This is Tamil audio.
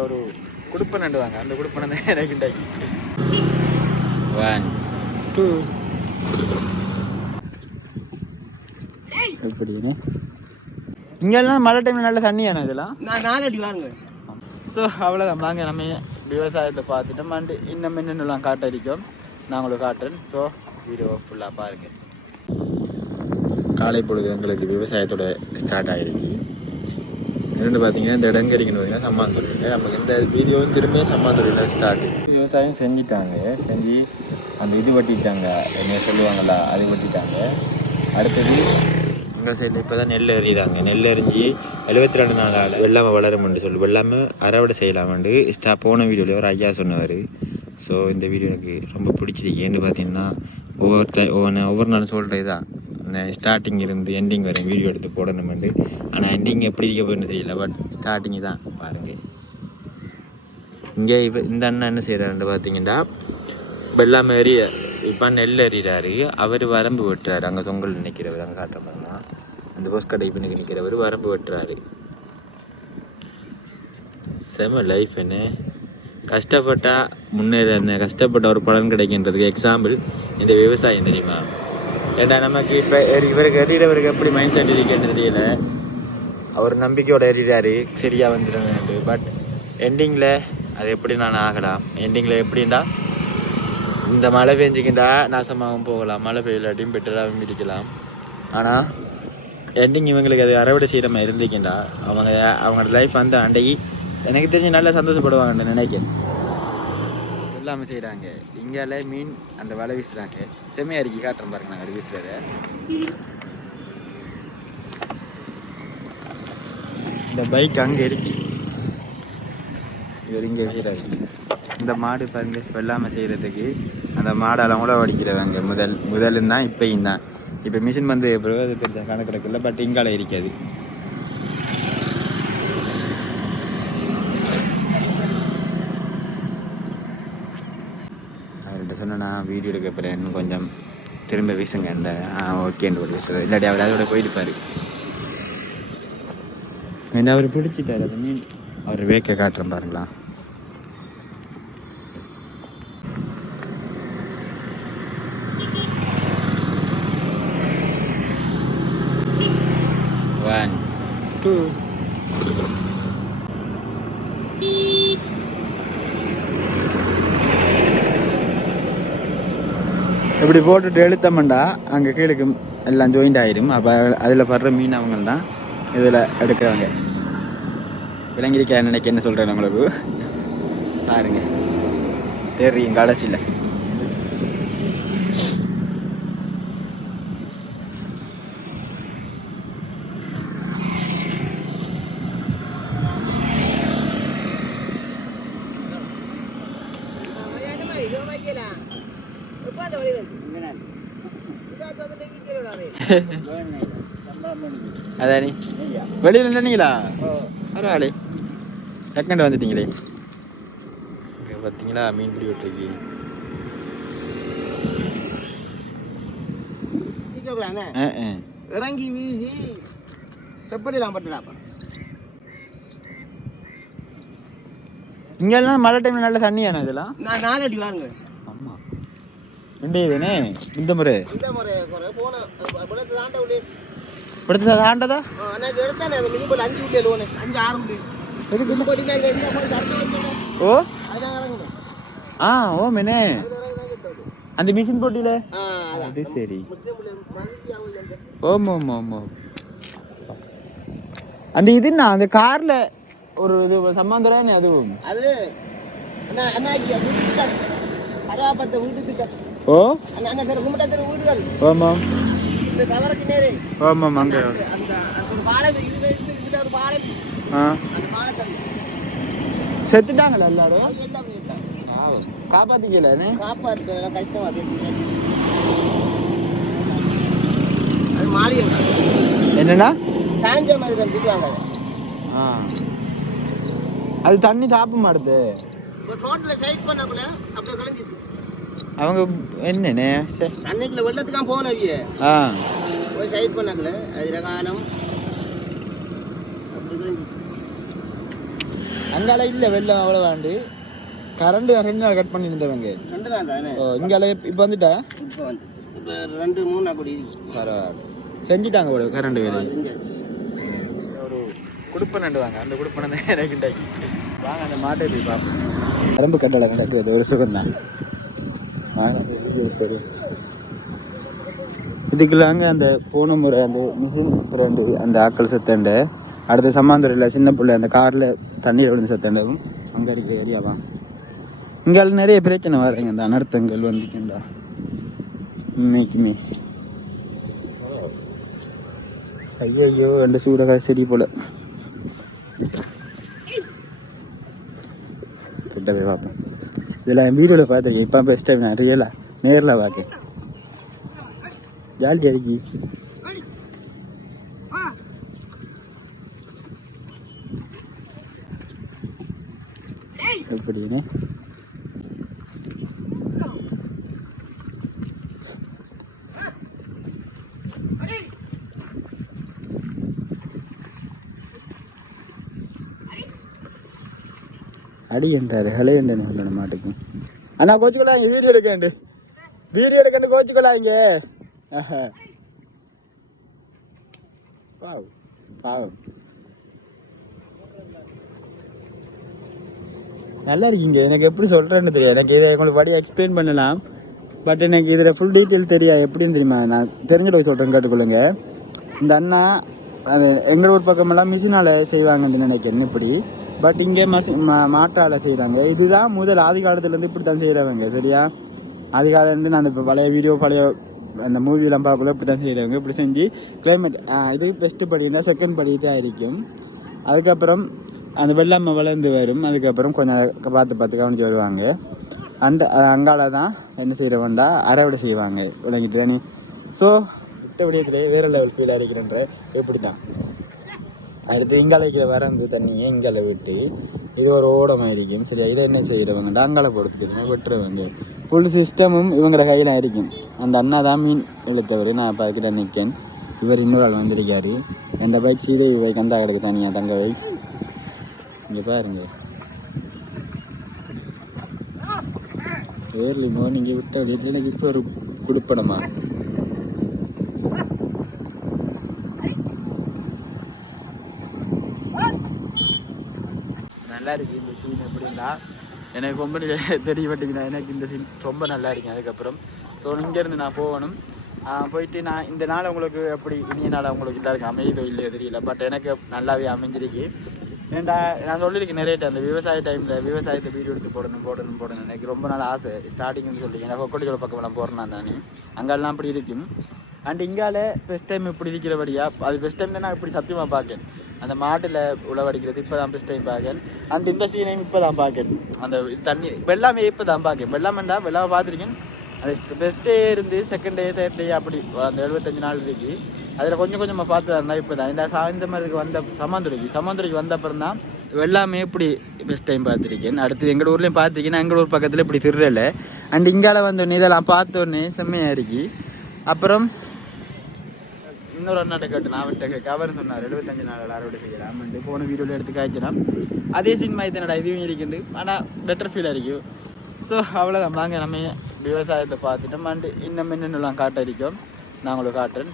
ஒரு குடுப்பன் நடுவாங்க அந்த குடுப்பனை எனக்கு இண்டாக்கி ஒன் டூ எப்படின்னு இங்கெல்லாம் மழை டைம்ல நல்ல தண்ணியான இதெல்லாம்? நான் நாலடி வாங்க ஸோ அவ்வளோதான் வாங்க நம்ம விவசாயத்தை பார்த்துட்டு அண்டு இன்னும் என்னென்னலாம் காட்டடிக்கும் நான் உங்களுக்கு காட்டுறேன். ஸோ வீடியோ ஃபுல்லாக பாருங்க. காலை பொழுது எங்களுக்கு விவசாயத்தோட ஸ்டார்ட் ஆகிருக்கு இரண்டு பார்த்தீங்கன்னா இந்த இடங்கரிக்கணும் பார்த்தீங்கன்னா சம்மாந்தொழில் நமக்கு இந்த வீடியோ திரும்பியும் சம்மாந்தொழில் ஸ்டார்ட் விவசாயம் செஞ்சிட்டாங்க. செஞ்சு அந்த இது வெட்டிட்டாங்க. என்ன சொல்லுவாங்கள்ல அது வெட்டிட்டாங்க. அடுத்தது எங்கள் சைடில் இப்போ தான் நெல் எறிகிறாங்க நெல் எறிஞ்சி எழுபத்தி ரெண்டு நாள் வெள்ளாமை வளரும்னு சொல்லி வெள்ளாமை அறுவடை செய்யலாமண்டு ஸ்டா போன வீடியோவில் ஒரு ஐயா சொன்னவர் ஸோ இந்த வீடியோ எனக்கு ரொம்ப பிடிச்சிருக்கு. ஏன்னு பார்த்தீங்கன்னா ஒவ்வொரு டைம் ஒவ்வொரு ஒவ்வொரு நாளும் சொல்கிற இதான் அந்த ஸ்டார்டிங் இருந்து எண்டிங் வரை வீடியோ எடுத்து போடணுமெண்டு ஆனால் எண்டிங் எப்படி இருக்க போகுதுன்னு தெரியல பட் ஸ்டார்டிங் தான் பாருங்கள் இங்கே இப்போ இந்த அண்ணன் என்ன செய்கிறாருன்னு பார்த்தீங்கன்னா வெள்ளாம எறிய இப்போ நெல் எறிகிறாரு அவர் வரம்பு வெட்டுறாரு. அங்கே தொங்கல் நிற்கிறவர் அங்கே காட்டுற பாருங்க அந்த போஸ் கடை பின்னுக்கு நிற்கிறவர் வரம்பு வெட்டுறாரு. செம லைஃப் என்ன? கஷ்டப்பட்டால் முன்னேற அந்த கஷ்டப்பட்ட ஒரு பலன் கிடைக்கின்றதுக்கு எக்ஸாம்பிள் இந்த விவசாயம் தெரியுமா? ஏன்னா நமக்கு இப்போ இவருக்கு எறிகிறவருக்கு எப்படி மைண்ட் செட் இருக்குன்னு தெரியல. அவர் நம்பிக்கையோட எறிகிறாரு சரியா வந்துடுவேன் பட் எண்டிங்கில் அது எப்படி நான் ஆகலாம் எண்டிங்கில் எப்படின்னா இந்த மழை பெஞ்சிக்கிட்டா நாசமாகவும் போகலாம். மழை பெய்யலாட்டியும் பெட்டராகவும் மிதிக்கலாம் ஆனால் எண்டிங் இவங்களுக்கு அது அறுவடை செய்கிற மாதிரி இருந்துக்கிண்டா அவங்க அவங்களோட லைஃப் வந்து அன்றைக்கு எனக்கு தெரிஞ்சு நல்லா சந்தோஷப்படுவாங்கன்னு நினைக்கிறேன். எல்லாமே செய்கிறாங்க இங்கால மீன் அந்த வலை வீசுகிறாங்க செம்மையாக இருக்கு. காட்டுறேன் பாருங்க நாங்கள் வீசுகிறத இந்த பைக் அங்கே இருக்கு. இவர் இங்கே வைக்கிறாரு. இந்த மாடு பாருங்க வெள்ளாமை செய்கிறதுக்கு அந்த மாடெல்லாம் கூட வடிக்கிறவங்க முதல் முதலும் தான் இப்பையும் தான். இப்போ மிஷின் வந்து பிறகு அது பெருசாக கணக்கெடுக்கல பட் இங்கால இருக்காது அவர்கிட்ட சொன்னா வீடியோ எடுக்க போகிறேன் இன்னும் கொஞ்சம் திரும்ப வீசுங்க. இந்த ஓகேன்னு ஒரு வீசுறது இல்லாட்டி அவர் அதோட போயிருப்பாரு என்ன அவர் பிடிச்சிட்டாரு அது மீன். அவர் வேக்க காட்டுறேன் பாருங்களா ஒன் டூ இப்படி போட்டுட்டு எழுத்தமண்டா அங்கே கீழே எல்லாம் ஜாயிண்ட் ஆயிடும் அப்போ அதில் படுற மீன் அவங்க தான் இதில் எடுக்கிறவங்க. விலங்கிரிக்க நினைக்க என்ன சொல்கிறேன் உங்களுக்கு? பாருங்க. தெரியும் கடைசியில் அதானே? வெளியில் நின்னீங்களா பரவாயில்ல செகண்ட் வந்துட்டீங்களே. பார்த்தீங்களா மீன் பிடி விட்டுருக்கு. இறங்கி வீசி செப்படிலாம் பட்டுலாம் இங்கெல்லாம் மழை டைமில் நல்ல தண்ணியாண்ணா இதெல்லாம்? நான் நாலடி வாங்க ஆமாம் ரெண்டே இந்த முறை. இந்த முறை போன படுத்து ஆண்டதா ஓ? ஆ ஓ மெனே அந்த மிஷின் போட்டியில? அது சரி. ஓம் ஓம் ஓம் ஓம். அந்த இதுண்ணா அந்த கார்ல ஒரு இது சம்மாந்தரானே அதுவும். அது அண்ணா அண்ணா கும்பிட்டா சார் வீடுகள் அங்கே. அந்த அந்த ஒரு பாலை ஆ. செத்துட்டாங்களா எல்லாரும்? காப்பாத்திக்கலன்னு காப்பாற்றுறதுலாம் கஷ்டம் அது. அது மாளிகை என்னன்னா சாயஞ்ச மாதிரி திட்டுவாங்க ஆ. அது தண்ணி தாப்ப மாட்டுது இப்போ ரோட்டில் சைட் பண்ணக்குள்ள அப்படியே கலைஞ்சிச்சு அவங்க என்னண்ணே சரி அன்னைக்குள்ள வெள்ளத்துக்காக போனவிய ஆ. போய் சைட் பண்ணக்குள்ள அது கலைஞ்சிச்சு அங்கால இல்லை வெள்ளம் அவ்வளோ வேண்டு கரண்ட் ரெண்டு நாள் கட் பண்ணியிருந்தவங்க. ரெண்டு நாள் தானே? ஓ இங்கால இப்போ வந்துட்டா? இப்போ வந்து இப்போ ரெண்டு மூணு நாள் கூடி பரவாயில்ல. செஞ்சுட்டாங்க போல கரண்ட் வேலை. ஒரு குடுப்பன் நண்டுவாங்க அந்த குடுப்பனை தான் எனக்கு வாங்க அந்த மாட்டை போய் பார்ப்போம். கரும்பு கட்டளை நடக்குது ஒரு சுகம் இதுக்குள்ளாங்க அந்த போன முறை அந்த மிஷின் ரெண்டு அந்த ஆக்கள் செத்தண்ட அடுத்த சம்மாந்துறையில் சின்ன பிள்ளை அந்த காரில் தண்ணீர் விழுந்து செத்தண்டதும் அங்கே இருக்க ஏரியாவா இங்கே நிறைய பிரச்சனை வரீங்க இந்த அனர்த்தங்கள் வந்துச்சுண்டா இன்னைக்குமே ஐயோ ரெண்டு சூடக செடி போல. கிட்ட போய் பார்ப்போம். இதில் வீடியோவில் பார்த்துருக்கேன். இப்போ பெஸ்ட் டைம் நான் ரியலாக நேரில் பார்த்தேன் ஜாலியாக இருக்கு. எப்படின்னு? அடி என்றாரு. ஹலே என்று சொல்ல மாட்டுக்கு. அண்ணா கோச்சுக்கொள்ளாங்க வீடியோ எடுக்கண்டு. வீடியோ எடுக்கண்டு கோச்சுக்கொள்ளாங்க ஆஹா. பாவம் நல்லா இருக்கீங்க எனக்கு எப்படி சொல்கிறேன்னு தெரியும் எனக்கு இதை உங்களுக்கு படி எக்ஸ்பிளைன் பண்ணலாம். பட் எனக்கு இதில் ஃபுல் டீட்டெயில் தெரியாது எப்படின்னு தெரியுமா? நான் தெரிஞ்சுட்டு சொல்கிறேன் கேட்டுக்கொள்ளுங்க. இந்த அண்ணா அது எங்கள் ஊர் பக்கமெல்லாம் மிஷினால் செய்வாங்கன்னு நினைக்கிறேன். இப்படி பட் இங்கே மசி மா செய்கிறாங்க இதுதான் முதல் ஆதி காலத்துலேருந்து இப்படி தான் செய்கிறவங்க சரியா? ஆதி காலத்துலேருந்து நான் இப்போ பழைய வீடியோ பழைய அந்த மூவிலாம் பார்க்கல இப்படி தான் செய்கிறவங்க இப்படி செஞ்சு கிளைமேட் இது பெஸ்ட்டு படினா செகண்ட் படி தான் இருக்கும். அதுக்கப்புறம் அந்த வெள்ளாமை வளர்ந்து வரும். அதுக்கப்புறம் கொஞ்சம் பார்த்து பார்த்து கவனிச்சு வருவாங்க. அந்த அங்கால தான் என்ன செய்கிறவன்டா அறுவடை செய்வாங்க. விளங்கிட்டு தானே ஸோ விட்டபடியே வேற லெவல் ஃபீல் அடிக்கிறன்ற இப்படி தான் அடுத்து இங்கால வைக்கிற வரம்பு தண்ணியை இங்கால விட்டு இது ஒரு ஓடம் இருக்கும் சரியா? இதை என்ன செய்கிறவங்க? அங்கால போடுறதுக்கு வெட்டுறவங்க ஃபுல் சிஸ்டமும் இவங்களோட கையில் இருக்கும் அந்த அண்ணா தான் மீன் இழுத்தவர். நான் பார்த்துட்டு நிற்கேன் இவர் இன்னொரு ஆள் வந்திருக்காரு. அந்த பைக் சீதை இவை கந்தா கிடக்கு தனியாக தங்க பைக் இங்கே பாருங்க. ஏர்லி மார்னிங்கே விட்டது. வீட்டில் எனக்கு இப்போ ஒரு குடுப்படமா நல்லா இருக்கு இந்த சீன் எப்படின்னா எனக்கு ரொம்ப தெரிய மாட்டேங்கிறேன் எனக்கு இந்த சீன் ரொம்ப நல்லா இருக்கு. அதுக்கப்புறம் ஸோ இங்கேருந்து நான் போகணும். போயிட்டு நான் இந்த நாள் உங்களுக்கு எப்படி இனிய நாள் உங்களுக்கு எல்லாருக்கும் அமையுதோ இல்லையோ தெரியல. பட் எனக்கு நல்லாவே அமைஞ்சிருக்கு. ஏன்டா நான் சொல்லியிருக்கேன் நிறைய அந்த விவசாய டைமில் விவசாயத்தை வீடியோ எடுத்து போடணும் போடணும் போடணும் எனக்கு ரொம்ப நாள் ஆசை. ஸ்டார்டிங்னு சொல்லி எனக்கு கொக்கடிச்சோட பக்கம்லாம் போகிறேன் நான் அங்கெல்லாம் அப்படி இருக்கும். அண்ட் இங்கால ஃபஸ்ட் டைம் இப்படி இருக்கிறபடியா அது ஃபஸ்ட் டைம் தான் நான் இப்படி சத்தியமாக பார்க்கேன். அந்த மாட்டில் உழவடிக்கிறது இப்போ தான் ஃபஸ்ட் டைம் பார்க்கேன். அண்ட் இந்த சீனையும் இப்போ தான் பார்க்கேன். அந்த தண்ணி வெள்ளாமே இப்போ தான் பார்க்கேன் வெள்ளாமண்டா வெள்ளாம பார்த்துருக்கேன். அது பெஸ்ட் டே இருந்து செகண்ட் டே தேர்ட் டே அப்படி அந்த எழுபத்தஞ்சு நாள் இருக்கு. அதில் கொஞ்சம் கொஞ்சமாக பார்த்து இருந்தா இப்போ தான் இந்த சாயந்தரத்துக்கு வந்த சமாந்துரைக்கு. சமாந்துரைக்கு வந்த அப்புறம் தான் வெள்ளாமே இப்படி பெஸ்ட் டைம் பார்த்துருக்கேன். அடுத்து எங்கள் ஊர்லேயும் பார்த்துருக்கேன். எங்கள் ஊர் பக்கத்தில் இப்படி திருடல. அண்ட் இங்கால வந்தோடனே இதெல்லாம் பார்த்தோன்னே செம்மையாக இருக்கு. அப்புறம் இன்னொரு அண்ணாட்ட கேட்டு நான் அவன்கிட்ட கேட்க அவர் சொன்னார் எழுபத்தஞ்சு நாள் அறுவடை செய்யலாம் வந்து போன வீடியோவில் எடுத்து காய்ச்சினா அதே சினிமா இதனடா இதுவும் இருக்குண்டு ஆனால் பெட்டர் ஃபீலாக இருக்கும் ஸோ அவ்வளோதான் வாங்க நம்ம விவசாயத்தை பார்த்துட்டோம். அண்டு இன்னும் என்னென்னலாம் காட்ட இருக்கோம் நான் உங்களுக்கு காட்டுறேன்.